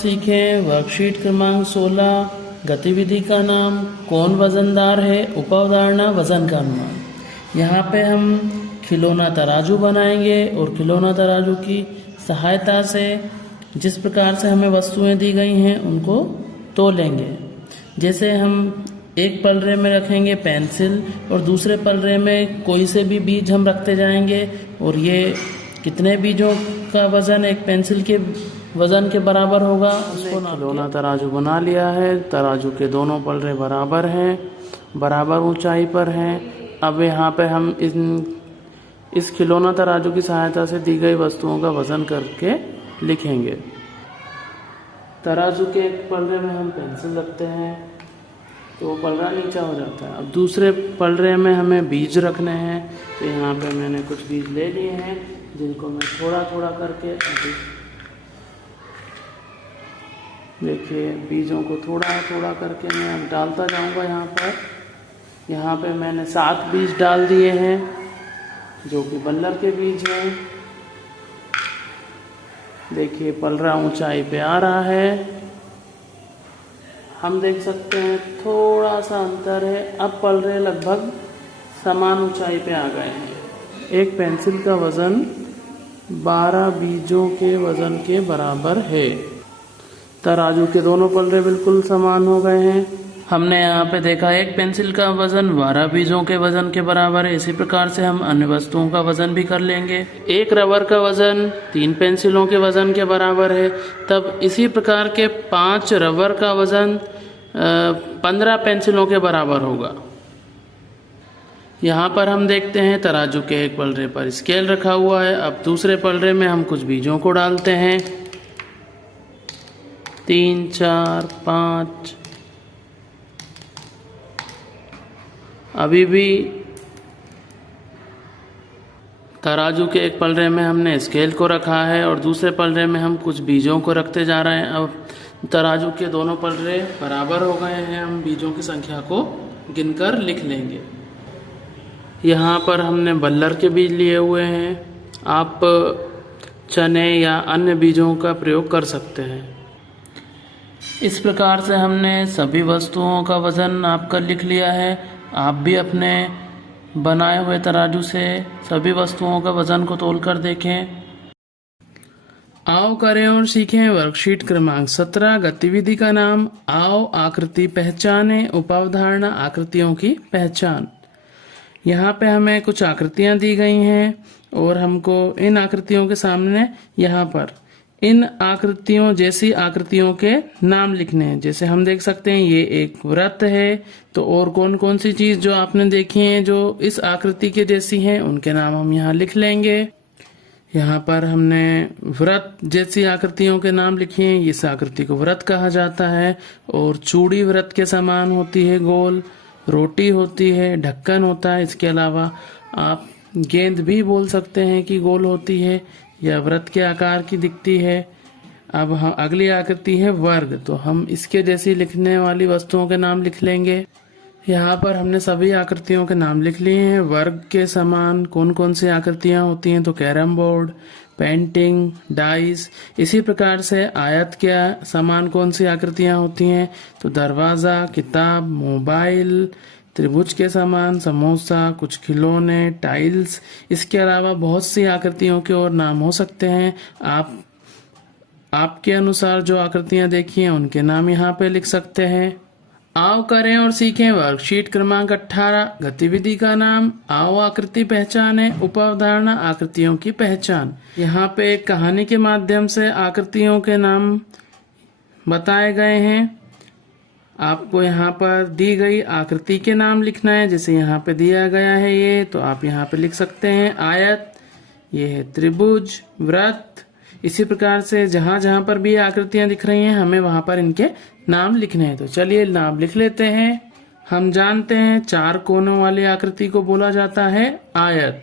सीखें वर्कशीट क्रमांक 16। गतिविधि का नाम कौन वजनदार है, उपावधारणा वजन का अनुमान। यहाँ पे हम खिलौना तराजू बनाएंगे और खिलौना तराजू की सहायता से जिस प्रकार से हमें वस्तुएं दी गई हैं उनको तोलेंगे। जैसे हम एक पलरे में रखेंगे पेंसिल और दूसरे पलरे में कोई से भी बीज हम रखते जाएंगे और ये कितने बीजों का वजन एक पेंसिल के वजन के बराबर होगा उसको खिलौना तराजू बना लिया है। तराजू के दोनों पलरे बराबर हैं, बराबर ऊंचाई पर हैं। अब यहाँ पे हम इस खिलौना तराजू की सहायता से दी गई वस्तुओं का वजन करके लिखेंगे। तराजू के एक पलरे में हम पेंसिल रखते हैं तो वो पलरा नीचा हो जाता है। अब दूसरे पलरे में हमें बीज रखने हैं, तो यहाँ पे मैंने कुछ बीज ले लिए हैं जिनको मैं थोड़ा थोड़ा करके अभी देखिए बीजों को थोड़ा थोड़ा करके मैं अब डालता जाऊँगा। यहाँ पे मैंने 7 बीज डाल दिए हैं जो कि बल्लर के बीज हैं। देखिए पलरा ऊंचाई पे आ रहा है, हम देख सकते हैं थोड़ा सा अंतर है। अब पलरे लगभग समान ऊंचाई पे आ गए हैं। एक पेंसिल का वजन 12 बीजों के वजन के बराबर है। तराजू के दोनों पलरे बिल्कुल समान हो गए हैं। हमने यहाँ पे देखा एक पेंसिल का वजन 12 बीजों के वजन के बराबर है। इसी प्रकार से हम अन्य वस्तुओं का वजन भी कर लेंगे। एक रबर का वजन 3 पेंसिलों के वजन के बराबर है, तब इसी प्रकार के 5 रबर का वजन 15 पेंसिलों के बराबर होगा। यहाँ पर हम देखते हैं तराजू के एक पलरे पर स्केल रखा हुआ है। अब दूसरे पलरे में हम कुछ बीजों को डालते हैं। 3, 4, 5। अभी भी तराजू के एक पलरे में हमने स्केल को रखा है और दूसरे पलरे में हम कुछ बीजों को रखते जा रहे हैं। अब तराजू के दोनों पलरे बराबर हो गए हैं। हम बीजों की संख्या को गिनकर लिख लेंगे। यहाँ पर हमने बल्लर के बीज लिए हुए हैं। आप चने या अन्य बीजों का प्रयोग कर सकते हैं। इस प्रकार से हमने सभी वस्तुओं का वजन नापकर लिख लिया है। आप भी अपने बनाए हुए तराजू से सभी वस्तुओं का वजन को तोलकर देखें। आओ करें और सीखें वर्कशीट क्रमांक 17। गतिविधि का नाम आओ आकृति पहचाने, उपावधारणा आकृतियों की पहचान। यहाँ पे हमें कुछ आकृतियाँ दी गई हैं और हमको इन आकृतियों के सामने यहाँ पर इन आकृतियों जैसी आकृतियों के नाम लिखने हैं। जैसे हम देख सकते हैं ये एक वृत्त है, तो और कौन कौन सी चीज जो आपने देखी हैं जो इस आकृति के जैसी हैं उनके नाम हम यहाँ लिख लेंगे। यहाँ पर हमने वृत्त जैसी आकृतियों के नाम लिखे हैं। इस आकृति को वृत्त कहा जाता है। और चूड़ी वृत्त के समान होती है, गोल रोटी होती है, ढक्कन होता है। इसके अलावा आप गेंद भी बोल सकते हैं कि गोल होती है या वृत्त के आकार की दिखती है। अब हम अगली आकृति है वर्ग, तो हम इसके जैसी लिखने वाली वस्तुओं के नाम लिख लेंगे। यहाँ पर हमने सभी आकृतियों के नाम लिख लिए हैं। वर्ग के समान कौन कौन सी आकृतियाँ होती हैं, तो कैरम बोर्ड, पेंटिंग, डाइस। इसी प्रकार से आयत के समान कौन सी आकृतियाँ होती हैं, तो दरवाजा, किताब, मोबाइल। त्रिभुज के समान समोसा, कुछ खिलौने, टाइल्स। इसके अलावा बहुत सी आकृतियों के और नाम हो सकते हैं। आपके अनुसार जो आकृतियां देखी हैं उनके नाम यहाँ पे लिख सकते हैं। आओ करें और सीखें वर्कशीट क्रमांक 18। गतिविधि का नाम आओ आकृति पहचाने, उपावधारणा आकृतियों की पहचान। यहाँ पे एक कहानी के माध्यम से आकृतियों के नाम बताए गए हैं। आपको यहाँ पर दी गई आकृति के नाम लिखना है। जैसे यहाँ पे दिया गया है ये, तो आप यहाँ पे लिख सकते हैं आयत, ये है त्रिभुज, वृत्त। इसी प्रकार से जहाँ जहाँ पर भी आकृतियाँ दिख रही हैं हमें वहाँ पर इनके नाम लिखने हैं। तो चलिए नाम लिख लेते हैं। हम जानते हैं 4 कोनों वाली आकृति को बोला जाता है आयत।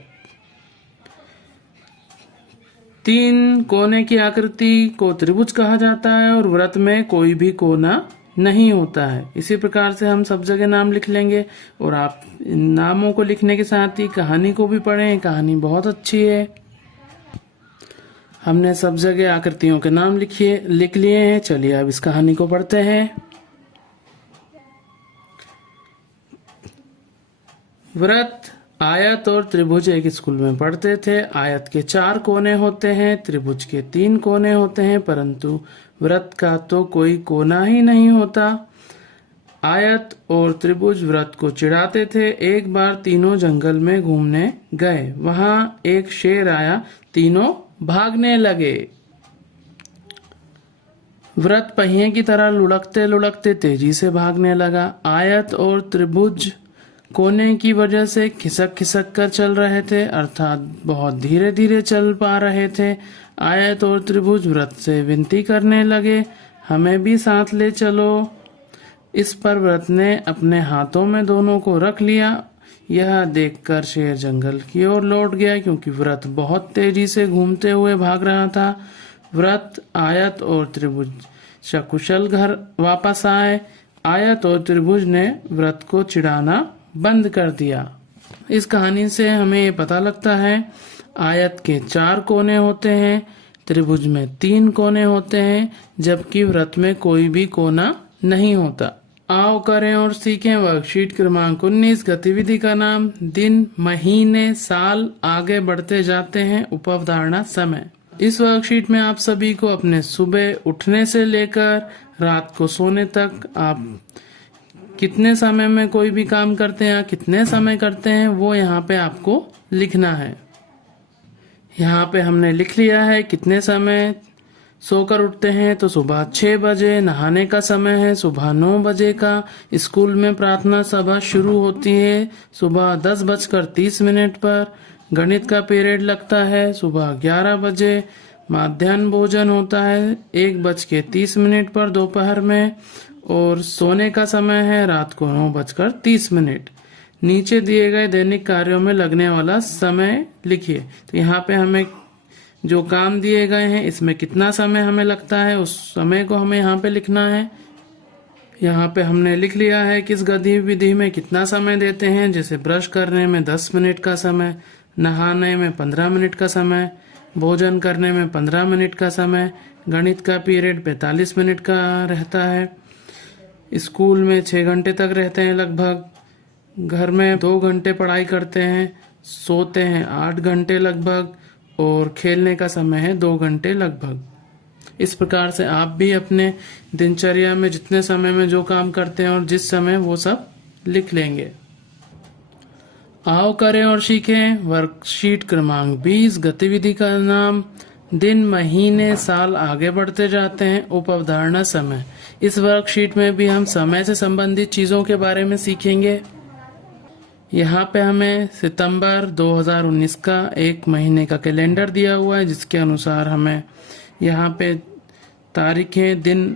3 कोने की आकृति को त्रिभुज कहा जाता है और वृत्त में कोई भी कोना नहीं होता है। इसी प्रकार से हम सब जगह नाम लिख लेंगे। और आप इन नामों को लिखने के साथ ही कहानी को भी पढ़ें। कहानी बहुत अच्छी है। हमने सब जगह आकृतियों के नाम लिख लिए हैं। चलिए अब इस कहानी को पढ़ते हैं। व्रत, आयत और त्रिभुज एक स्कूल में पढ़ते थे। आयत के 4 कोने होते हैं, त्रिभुज के 3 कोने होते हैं, परंतु व्रत का तो कोई कोना ही नहीं होता। आयत और त्रिभुज व्रत को चिढ़ाते थे। एक बार तीनों जंगल में घूमने गए। वहां एक शेर आया, तीनों भागने लगे। व्रत पहिए की तरह लुढ़कते लुढ़कते तेजी से भागने लगा। आयत और त्रिभुज कोने की वजह से खिसक खिसक कर चल रहे थे, अर्थात बहुत धीरे धीरे चल पा रहे थे। आयत और त्रिभुज व्रत से विनती करने लगे, हमें भी साथ ले चलो। इस पर व्रत ने अपने हाथों में दोनों को रख लिया। यह देखकर शेर जंगल की ओर लौट गया, क्योंकि व्रत बहुत तेजी से घूमते हुए भाग रहा था। व्रत, आयत और त्रिभुज सकुशल घर वापस आए। आयत और त्रिभुज ने व्रत को चिढ़ाना बंद कर दिया। इस कहानी से हमें ये पता लगता है, आयत के 4 कोने होते हैं, त्रिभुज में 3 कोने होते हैं, जबकि व्रत में कोई भी कोना नहीं होता। आओ करें और सीखें। वर्कशीट क्रमांक 19। गतिविधि का नाम दिन, महीने, साल आगे बढ़ते जाते हैं। उपअवधारणा समय। इस वर्कशीट में आप सभी को अपने सुबह उठने से लेकर रात को सोने तक आप कितने समय में कोई भी काम करते हैं, कितने समय करते हैं, वो यहाँ पे आपको लिखना है। यहाँ पे हमने लिख लिया है कितने समय सोकर उठते हैं, तो सुबह 6 बजे। नहाने का समय है सुबह 9 बजे का। स्कूल में प्रार्थना सभा शुरू होती है सुबह 10:30 पर। गणित का पीरियड लगता है सुबह 11 बजे। मध्याह्न भोजन होता है 1:30 पर दोपहर में। और सोने का समय है रात को 9:30। नीचे दिए गए दैनिक कार्यों में लगने वाला समय लिखिए। तो यहाँ पे हमें जो काम दिए गए हैं इसमें कितना समय हमें लगता है, उस समय को हमें यहाँ पे लिखना है। यहाँ पे हमने लिख लिया है किस गतिविधि में कितना समय देते हैं। जैसे ब्रश करने में 10 मिनट का समय, नहाने में 15 मिनट का समय, भोजन करने में 15 मिनट का समय। गणित का पीरियड 45 मिनट का रहता है। स्कूल में 6 घंटे तक रहते हैं लगभग। घर में 2 घंटे पढ़ाई करते हैं। सोते हैं 8 घंटे लगभग। और खेलने का समय है 2 घंटे लगभग। इस प्रकार से आप भी अपने दिनचर्या में जितने समय में जो काम करते हैं और जिस समय, वो सब लिख लेंगे। आओ करें और सीखें। वर्कशीट क्रमांक 20। गतिविधि का नाम दिन, महीने, साल आगे बढ़ते जाते हैं। उपअवधारणा समय। इस वर्कशीट में भी हम समय से संबंधित चीजों के बारे में सीखेंगे। यहाँ पे हमें सितंबर 2019 का 1 महीने का कैलेंडर दिया हुआ है, जिसके अनुसार हमें यहाँ पे तारीखें, दिन,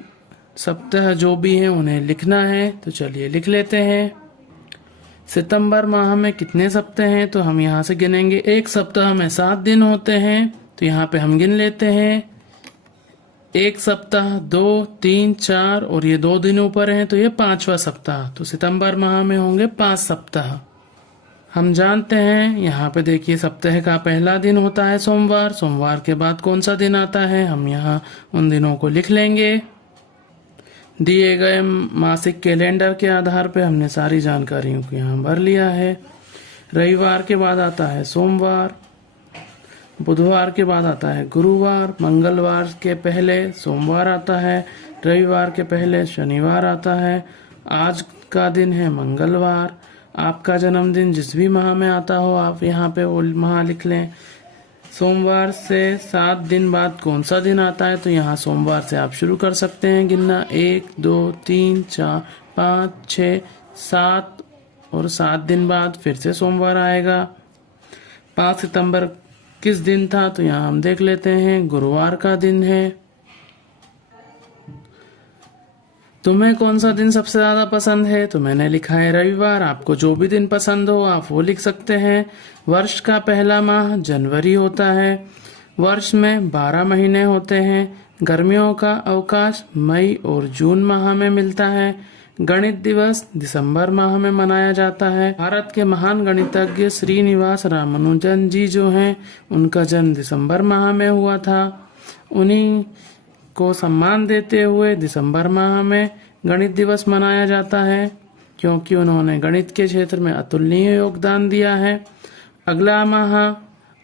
सप्ताह जो भी हैं उन्हें लिखना है। तो चलिए लिख लेते हैं। सितंबर माह में कितने सप्ताह हैं, तो हम यहाँ से गिनेंगे। एक सप्ताह में 7 दिन होते हैं, तो यहाँ पे हम गिन लेते हैं। एक सप्ताह 2, 3, 4 और ये 2 दिन ऊपर हैं, तो ये 5वां सप्ताह। तो सितंबर माह में होंगे 5 सप्ताह। हम जानते हैं, यहाँ पे देखिए सप्ताह का पहला दिन होता है सोमवार। सोमवार के बाद कौन सा दिन आता है, हम यहाँ उन दिनों को लिख लेंगे। दिए गए मासिक कैलेंडर के आधार पे हमने सारी जानकारियों को यहाँ भर लिया है। रविवार के बाद आता है सोमवार, बुधवार के बाद आता है गुरुवार, मंगलवार के पहले सोमवार आता है, रविवार के पहले शनिवार आता है। आज का दिन है मंगलवार। आपका जन्मदिन जिस भी माह में आता हो, आप यहाँ पे वो माह लिख लें। सोमवार से 7 दिन बाद कौन सा दिन आता है, तो यहाँ सोमवार से आप शुरू कर सकते हैं गिनना। 1, 2, 3, 4, 5, 6, 7 और 7 दिन बाद फिर से सोमवार आएगा। 5 सितंबर किस दिन था, तो यहाँ हम देख लेते हैं, गुरुवार का दिन है। तुम्हें कौन सा दिन सबसे ज्यादा पसंद है, तो मैंने लिखा है रविवार। आपको जो भी दिन पसंद हो आप वो लिख सकते हैं। वर्ष का पहला माह जनवरी होता है। वर्ष में 12 महीने होते हैं। गर्मियों का अवकाश मई और जून माह में मिलता है। गणित दिवस दिसंबर माह में मनाया जाता है। भारत के महान गणितज्ञ श्रीनिवास रामानुजन जी जो हैं, उनका जन्म दिसंबर माह में हुआ था। उन्हीं को सम्मान देते हुए दिसंबर माह में गणित दिवस मनाया जाता है, क्योंकि उन्होंने गणित के क्षेत्र में अतुलनीय योगदान दिया है। अगला माह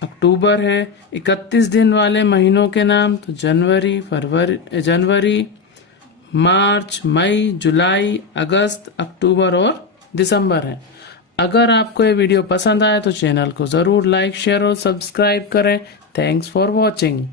अक्टूबर है। 31 दिन वाले महीनों के नाम तो जनवरी, मार्च, मई, जुलाई, अगस्त, अक्टूबर और दिसंबर है। अगर आपको ये वीडियो पसंद आए तो चैनल को ज़रूर लाइक, शेयर और सब्सक्राइब करें। Thanks for watching.